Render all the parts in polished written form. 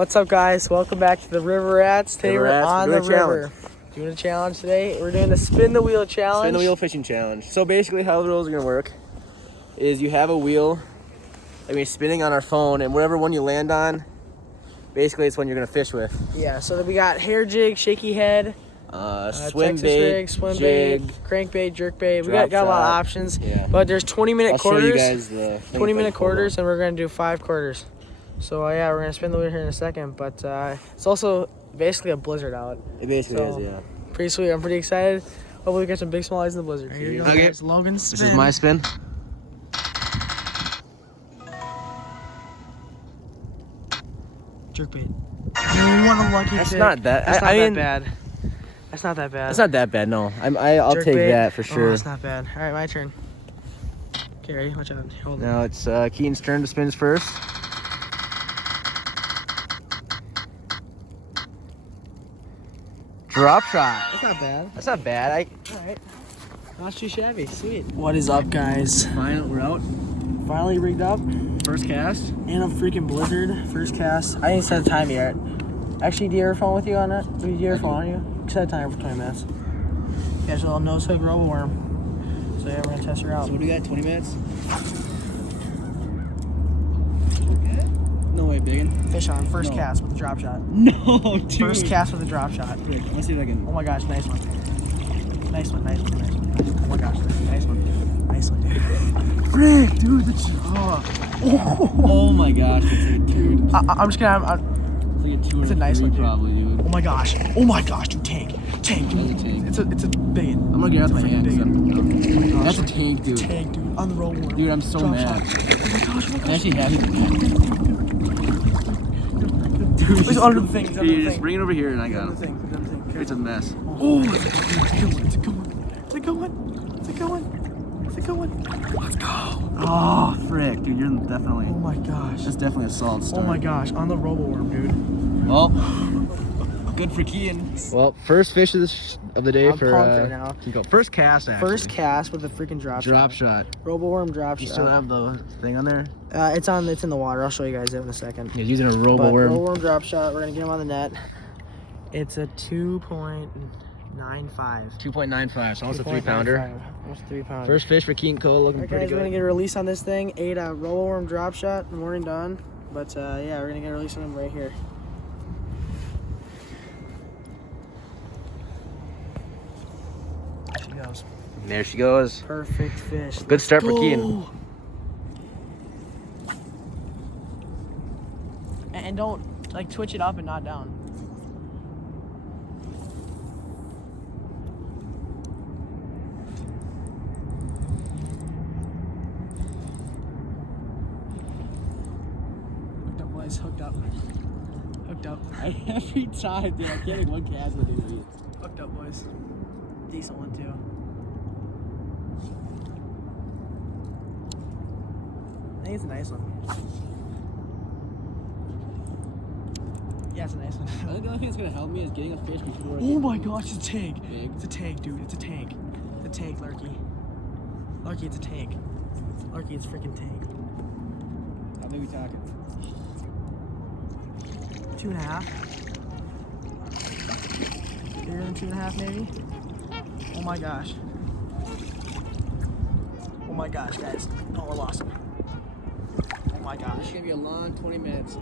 What's up, guys? Welcome back to the River Rats. Today we're on the river. Doing a challenge today. We're doing the spin the wheel challenge. Spin the wheel fishing challenge. So basically how the rules are going to work is you have a wheel that you're spinning on our phone, and whatever one you land on, basically it's one you're going to fish with. Yeah, so we got hair jig, shaky head, swim Texas bait, rig, swim jig, bait, crankbait, jerk bait. We drop got a lot of shot. options. Yeah. But there's 20-minute I'll quarters. show you guys the 20-minute quarters, and we're going to do 5 quarters. So yeah, we're going to spin the wheel here in a second. But it's also basically a blizzard out. It basically is, yeah. Pretty sweet. I'm pretty excited. Hopefully we get some big smallies in the blizzard. Here you go. Okay. Logan's spin. This is my spin. Jerk bait. What a lucky That's pick. not that. That's I not mean, that bad. That's not that bad. It's not that bad, no. I'll Jerk take bait. that for sure. Oh, it's not bad. All right, my turn. Okay, ready? Watch out. Hold Now it's Keaton's turn to spin first. Drop shot. That's not bad. That's not bad. All right. Not too shabby. Sweet. What is up, guys? We're out. Finally rigged up. First cast. In a freaking blizzard. First cast. I didn't set the time yet. Actually, do you have your phone with you on that? Do you have your phone on you? Set a timer for 20 minutes. Catch a little nose hook robo worm. So yeah, we're gonna test her out. So what do you got? 20 minutes? No way, biggin. Fish on. First cast with a drop shot. No, dude. First cast with a drop shot. Let's see if I can. Oh my gosh, nice one. Nice one, nice one, nice one. Oh my gosh, nice one. Nice one, dude. Frick, dude, Oh my gosh, dude. I'm just gonna. It's a nice one, dude. Probably, dude. Oh my gosh, dude, tank, dude. That's a tank. It's a big one. I'm gonna get out my hand. Big one. That's a tank, dude. Tank, dude, on the roll worm. Dude, I'm so Drop mad. shot. Oh my gosh, I actually have it. Dude, it's under the thing. It's under Dude, the just thing. bring it over here and I got Under the him. thing. Under the thing. It's a mess. Oh, it's a good one. It's a good one. It's a good one. It's a good one. It's a good one. Let's go. Oh, frick, dude, you're definitely. Oh my gosh. That's definitely a solid start. Oh my gosh, on the robo worm, dude. Well, good for Keaton. Well, first fish of the day I'm for pumped right now. Kiko. First cast, actually. First cast with a freaking drop shot. Robo worm drop shot. You still have the thing on there? It's in the water. I'll show you guys it in a second. He's using a robo worm. Robo worm drop shot. We're gonna get him on the net. It's a 2.95. 2.95, so almost a 3-pounder. Almost a 3-pounder. First fish for Keaton Cole, looking Alright, pretty guys, good. we're gonna get a release on this thing. Ate a robo worm drop shot. Morning done. But yeah, we're gonna get a release on him right here. There she goes. There she goes. Perfect fish. Good start for Keaton. And don't like twitch it up and not down. Hooked up, boys. Hooked up. Hooked up. Every time, dude, I can't make one cast with these idiots. Hooked up, boys. Decent one too. I think it's a nice one. Yeah, it's a nice one. I think the only thing that's gonna help me is getting a fish before. Oh my gosh, it's a tank. Big. It's a tank, dude. It's a tank. It's a tank, Larky. Larky, it's a tank. Larky, it's a freaking tank. How big we talking? 2.5. Bigger than 2.5, maybe. Oh my gosh. Oh my gosh, guys. Oh, we're lost him. Oh my This gosh. is gonna be a long 20 minutes.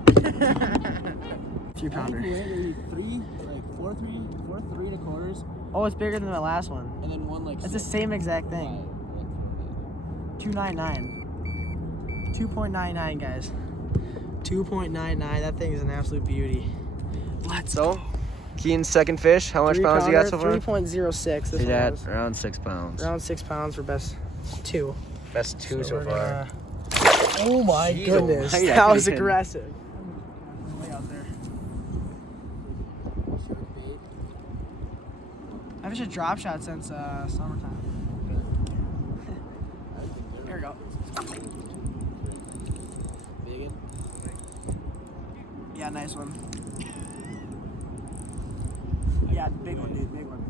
3-pounder. 4 3/4, Oh, it's bigger than the last one. and then one like. It's the same exact thing. 2.99. 2.99, guys. 2.99. That thing is an absolute beauty. Let's So, Keaton's second fish. How much pounds you got so far? 3.06. This See one that? was Around 6 pounds. around 6 pounds for best 2. Best 2 so we're far. gonna- Oh my Jeez, goodness, oh my that was goodness. aggressive. Way out there. I've just drop shot since summertime. Here we go. Yeah, nice one. Yeah, big one, dude. Big one.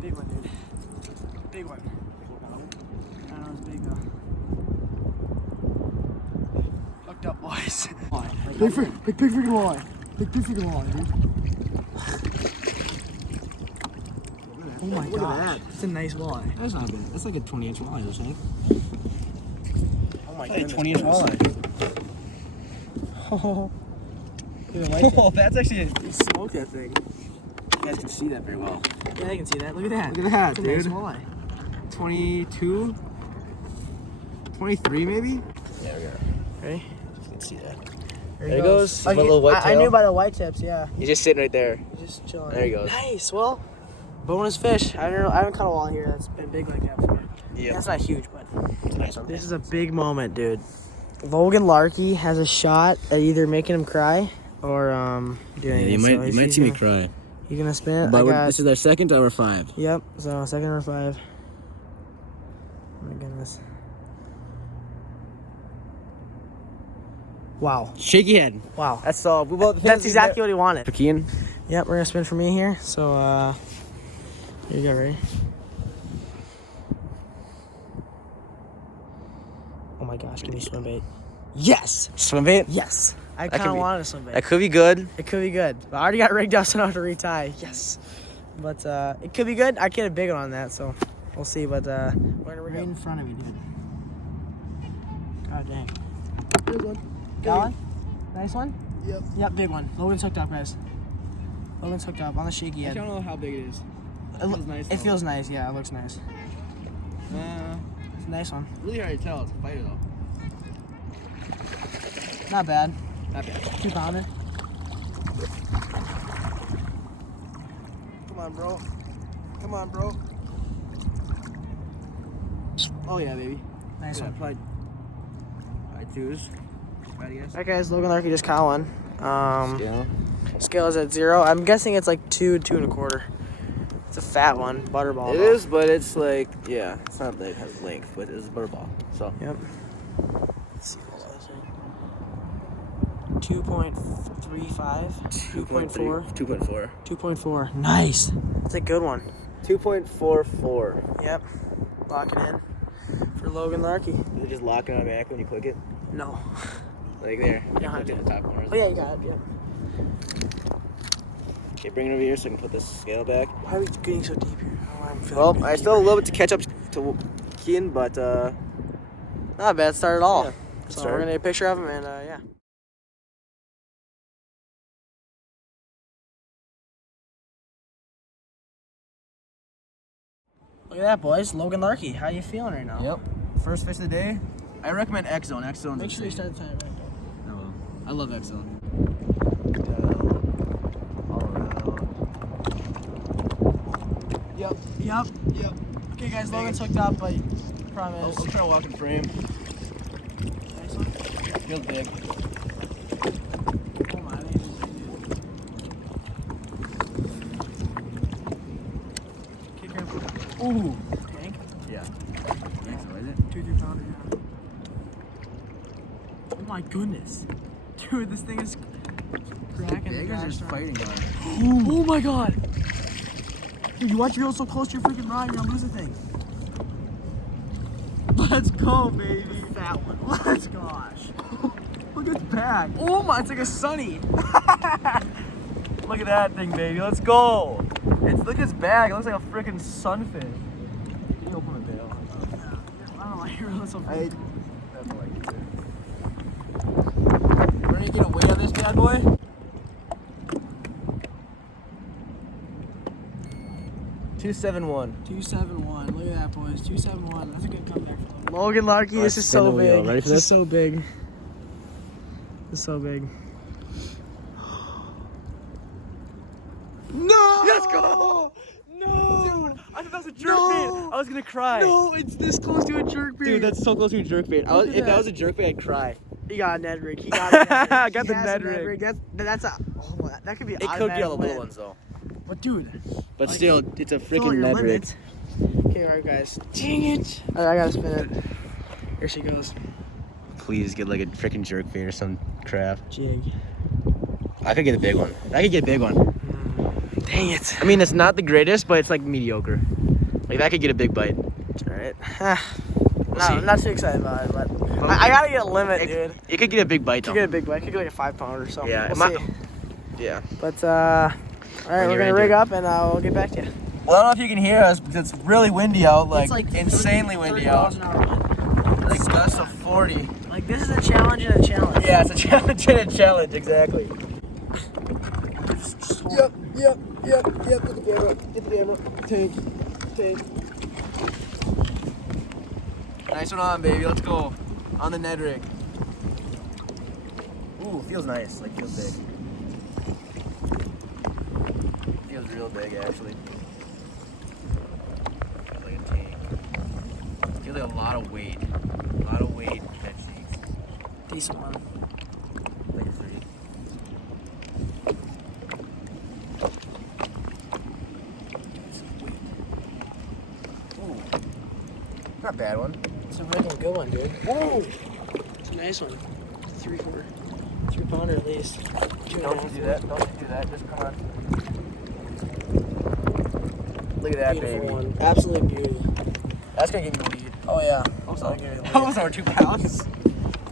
Big one, dude. Big one. I don't know, it's big though. fucked up, boys. Big freaking walleye. Big freaking walleye, dude. Oh my god. It's a nice walleye. That's not bad. That's like a 20-inch walleye, I think. Oh my Like goodness. 20-inch walleye. Oh. Oh, that's actually You smoked that thing. You guys can see that very well. Yeah, I can see that. Look at that. Look at that, It's a dude. nice walleye. 22, 23 maybe? There we go. Ready? You can see that. There There he goes. His little white I knew tail. by the white tips, yeah. He's just sitting right there. He's just chilling. There he goes. Nice. Well, bonus fish. I haven't caught a walleye here that's been big like that before. Yeah. That's not huge, but It's a nice one. this is a big moment, dude. Logan Larkey has a shot at either making him cry or doing it. You might see me cry. You gonna spin it? But this is our second to our 5. Yep. So second or 5. Oh my goodness. Wow. Shaky head. Wow. That's That's exactly what he wanted. For Kean. Yep, we're gonna spin for me here. So here you go, ready? Oh my gosh, give me swim bait. Yes! Swim bait? Yes! I That kinda could be- wanted a swim bait. That could be good. It could be good. But I already got rigged up, so I don't have to retie. Yes. But it could be good. I get a big one on that, so we'll see. But we're gonna rig right in front of me, dude. God dang. Good one. Got one? Nice one? Yep. Yep, big one. Logan's hooked up, guys. Logan's hooked up on the shaky I head. don't know how big it is. It feels nice, It though. feels nice, yeah, it looks nice. It's a nice one. Really hard to tell. It's a fighter though. Not bad. Not bad. 2 pounder. Come on, bro. Come on, bro. Oh yeah, baby. Nice one. Probably 2s. Right, I guess. Alright guys, Logan Larkey just caught one. Yeah. Scale is at 0. I'm guessing it's like 2 1/4. It's a fat one, butterball. It though. is, but it's like, yeah, it's not that it has length, but it's a butterball. So. Yep. Let's see what it says. 2.35. 2.4. 2.4. 2.4. Nice. That's a good one. 2.44. Yep. Locking in for Logan Larkey. Is it just locking automatic when you click it? No. Like there. You don't have Click to. in the top corner. Oh yeah, you got it. Yep. Okay, bring it over here so I can put this scale back. Why are we getting so deep here? Oh, I'm feeling Well, pretty I deep still have a right little bit to catch up to Kean, but now. Not a bad start at all. Yeah, good So start. we're gonna get a picture of him and yeah. Look at that, boys. Logan Larkey. How you feeling right now? Yep. First fish of the day. I recommend X Zone. X Zone. Make sure you start the time right. I love X Zone. Yep. Yep. Yep. Okay, guys. Logan's hooked up, but promise. I'll try to walk in frame. Nice one. Feels big. Oh my. Okay, grab one. Ooh. Tank. Yeah. X Zone, is it? 2-3 pounder. Yeah. Oh my goodness, dude, this thing is cracking. Big or just fighting hard? Oh my god. Dude, you watch your reel so close to your freaking rod, you're gonna lose the thing. Let's go, baby. Fat one. Let's gosh. Look at its back. Oh my, it's like a sunny. Look at that thing, baby. Let's go. Look at its bag. It looks like a freaking sunfish. Can you open the bail? I don't know why your reel is so big. We're gonna get a weight on this bad boy. $271. 271. Look at that, boys. 271. That's a good comeback for Logan Larkey. This is spin so the wheel. big. Ready for This this? is so big. This is so big. No! Let's go! No! Dude, I thought that was a jerkbait. I was gonna cry. No, it's this close to a jerkbait. Dude, that's so close to a jerkbait. Look at If that that. was a jerkbait, I'd cry. He got a Ned rig. He got a Ned rig. I got He the has a Ned rig. That's a. Oh, that could be. It could be all the little ones though. But dude, But still, it's a fill freaking your Ned rig. limits. Okay, alright, guys. Dang it! Alright, I gotta spin it. Here she goes. Please get like a freaking jerkbait or some crap. Jig. I could get a big one. I could get a big one. Dang it! I mean, it's not the greatest, but it's like mediocre. Like that could get a big bite. Alright. I'm not too excited about it, but I gotta get a limit, dude. It could get a big bite, though. Could get a big bite. Could get like a 5 pounder or something. Yeah, we'll see. Yeah. But all right, we're gonna rig up and I'll get back to you. Well, I don't know if you can hear us because it's really windy out, like insanely 30 windy miles out. an hour wind. Like gusts of 40. Like this is a challenge and a challenge. Yeah, it's a challenge and a challenge, exactly. Yep. Get the camera. Tank. Nice one on, baby. Let's go. On the Ned rig. Ooh, feels nice. Like, feels big. Feels real big, actually. Feels like a tank. Feels like a lot of weight. A lot of weight in catch these. Decent one. Like a 3. Ooh. Not a bad one. It's a really good one, dude. Whoa! It's a nice one. 3 pounder at least. Don't do that. Just come on. Look at that, Beautiful baby. one. Absolute beauty. That's gonna give me the lead. Oh yeah. That was over 2 pounds.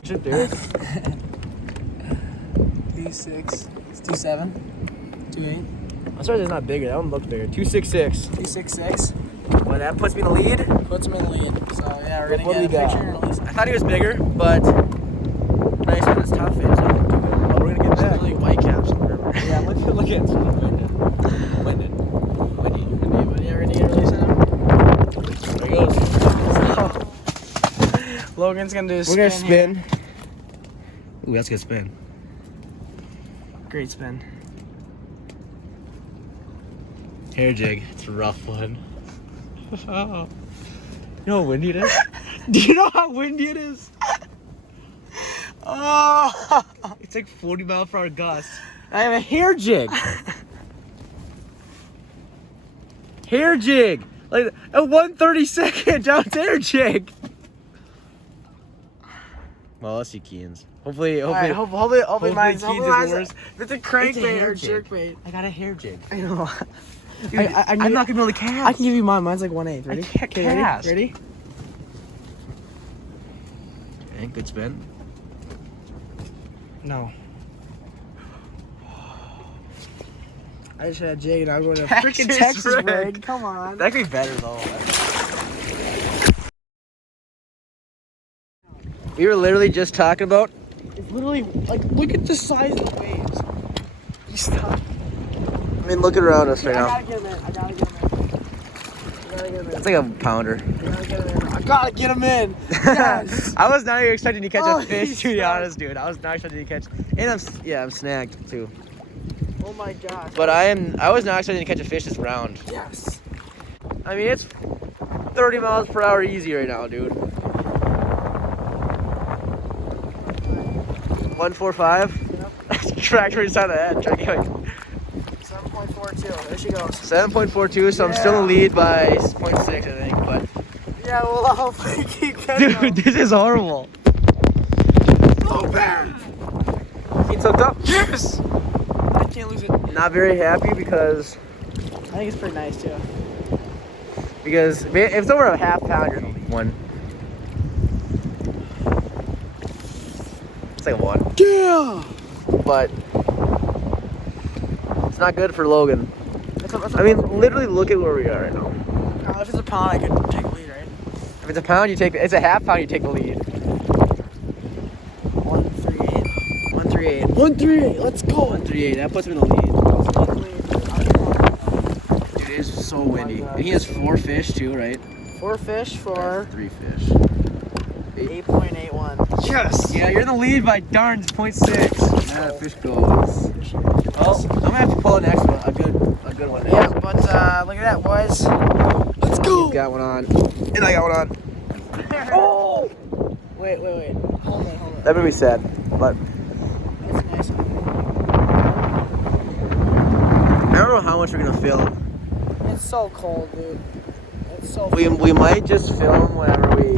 Should do it. 2.6. It's 2.7. 2.8. I'm sorry it's not bigger. That one looks bigger. 266. 2.66. Well, that puts me in the lead. Puts him in the lead. So yeah, we're What gonna do we get a got? picture and release it. I thought he was bigger, but nice one. It's tough. It's not too good. But we're gonna get Just back. like white caps on the river. Yeah, look at it. It's windy. But yeah, we're gonna get a release on him. There he goes. Logan's gonna do a We're spin. gonna spin. Ooh, that's a good spin. Great spin. Hair jig. It's a rough one. You know how windy it is? Do you know how windy it is? Oh! It's like 40-mile-per-hour gusts. I have a hair jig. Hair jig. Like a 1/32 ounce hair jig. Well, let's see Kean's. Hopefully, Alright, hopefully mine's Kean's is mine's- worse. It's a crankbait hair or jig. jerkbait. I got a hair jig. I know. Dude, I'm not gonna be able to cast. I can give you mine. Mine's like 1/8. Ready? I can't Okay, cast. Ready? Okay, good spin. No. I just had a jig and I'm going to Texas freaking Texas rig. rig. Come on. That could be better though. We were literally just talking about. It's literally like look at the size of the waves. You stop. I mean, look around us right I now. gotta get him in. I gotta get him in. That's like a pounder. I gotta get him in. Yes. I was not even expecting to catch Oh, a fish, he's to be stuck. honest, dude. I was not expecting to catch. And I'm snagged too. Oh my gosh. But I was not expecting to catch a fish this round. Yes. I mean, it's 30 miles per hour easy right now, dude. 145. Yep. Tractor inside the head. 7.42. There she goes. 7.42, so I'm still in the lead by 0.6, I think. But Yeah, well, hopefully keep catching dude, this is horrible. Oh, man. He's hooked up. Yes. I can't lose it. Not very happy because I think it's pretty nice too. if it's over a half pound, you're in the lead. 1. It's like a 1. Yeah. But it's not good for Logan. I mean, literally look at where we are right now. If it's a pound, I could take the lead, right? If it's a pound, it's a half pound, you take the lead. 138. 138. 138. Let's go. 138. That puts him in the lead. Dude, it is so windy. God. And he has 4 fish too, right? 4 fish for 3 fish. 8.81. Yes. Yeah, you're in the lead by darn 0.6. That fish goes. Well, I'm gonna have to pull an next one, a good one. Yeah, but look at that, boys. Let's go. He's got one on, and I got one on. Oh! Wait. Hold on. That made me sad, but That's a nice one. I don't know how much we're gonna film. It's so cold, dude. It's so We might just film whenever we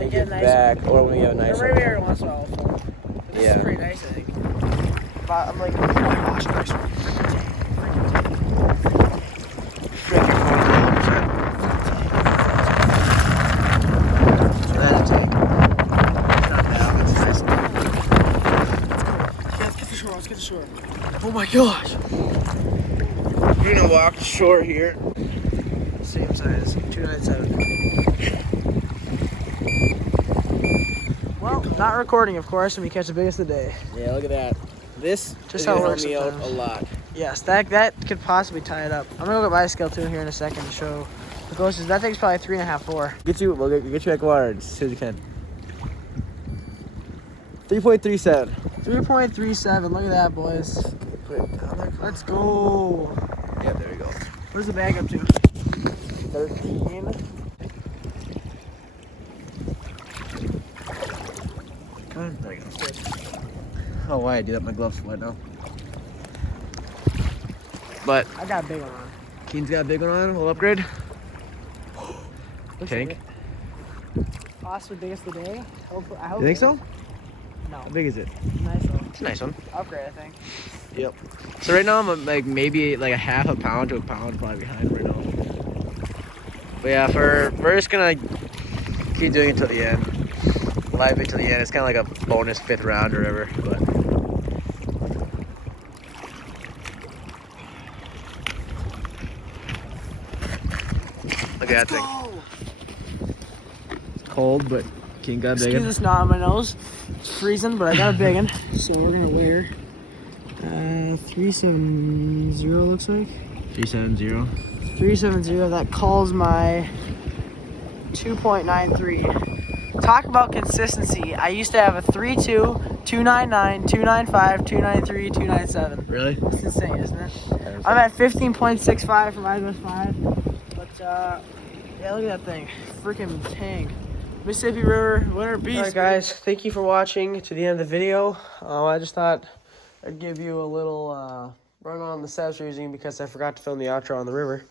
get get nice back, or when we have a nice Maybe one. every once in a while we'll film. But this Yeah. is pretty nice, I think. But I'm like, oh my gosh, nice one. shore. Oh my gosh. We're gonna walk the shore here. Same size, 297. Well, not recording, of course, when we catch the biggest of the day. Yeah, look at that. This Just is how it gonna help works me out sometimes. a lot. Yes, that could possibly tie it up. I'm gonna go get my scale too here in a second to show the closest. That thing's probably 3.5, 4. We'll get you back water as soon as you can. 3.37. 3.37. Look at that, boys. Put it down there. Let's go. Yeah, there we go. Where's the bag up to? 13. Come on, there you go. Oh, why I do that? My gloves are wet now. But I got a big one on. Keen's got a big one on. A little upgrade. Looks Tank. like it. Possibly biggest of the day. Hopefully, I hope. You think so? No. How big is it? Nice though. It's a nice one. Upgrade, I think. Yep. So right now I'm like maybe like a half a pound to a pound probably behind right now. But yeah, we're just gonna keep doing it till the end. Live it till the end. It's kind of like a bonus 5th round or whatever. But look at that thing. It's cold, but King got big. Excuse the snot on my nose. It's freezing, but I got a big one. So we're gonna wear 370 looks like. 370. 370. That calls my 2.93. Talk about consistency. I used to have a 3.2, 2.99, 2.95, 2.93, 2.97. Really? It's insane, isn't it? I'm at 15.65 for my best 5. But yeah, look at that thing. Freaking tank. Mississippi River, winter beast. Alright guys, thank you for watching to the end of the video. I just thought I'd give you a little run on the setups we're using because I forgot to film the outro on the river.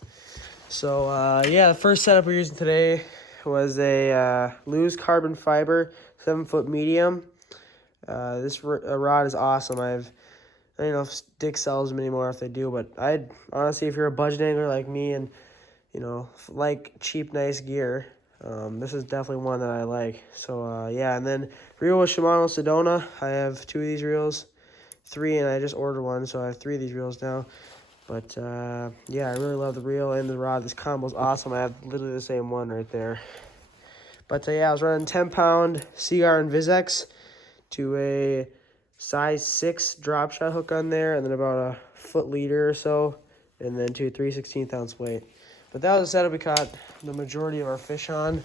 So yeah, the first setup we're using today was a loose carbon fiber 7-foot medium. This rod is awesome. I don't know if Dick sells them anymore, if they do, but I'd honestly, if you're a budget angler like me and you know like cheap nice gear, this is definitely one that I like. So yeah, and then reel with Shimano Sedona. I have 2 of these reels, 3, and I just ordered one, so I have 3 of these reels now. But yeah, I really love the reel and the rod. This combo's awesome. I have literally the same one right there. But yeah, I was running 10-pound Cigar and Vizex to a size 6 drop shot hook on there, and then about a foot leader or so, and then to a 3/16 ounce weight. But that was the setup we caught the majority of our fish on.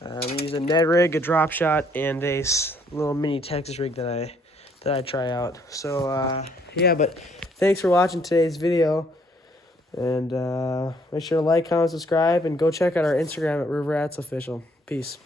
We used a Ned rig, a drop shot, and a little mini Texas rig that I try out. So yeah, but thanks for watching today's video, and make sure to like, comment, subscribe, and go check out our Instagram at RiverRatsOfficial. Peace.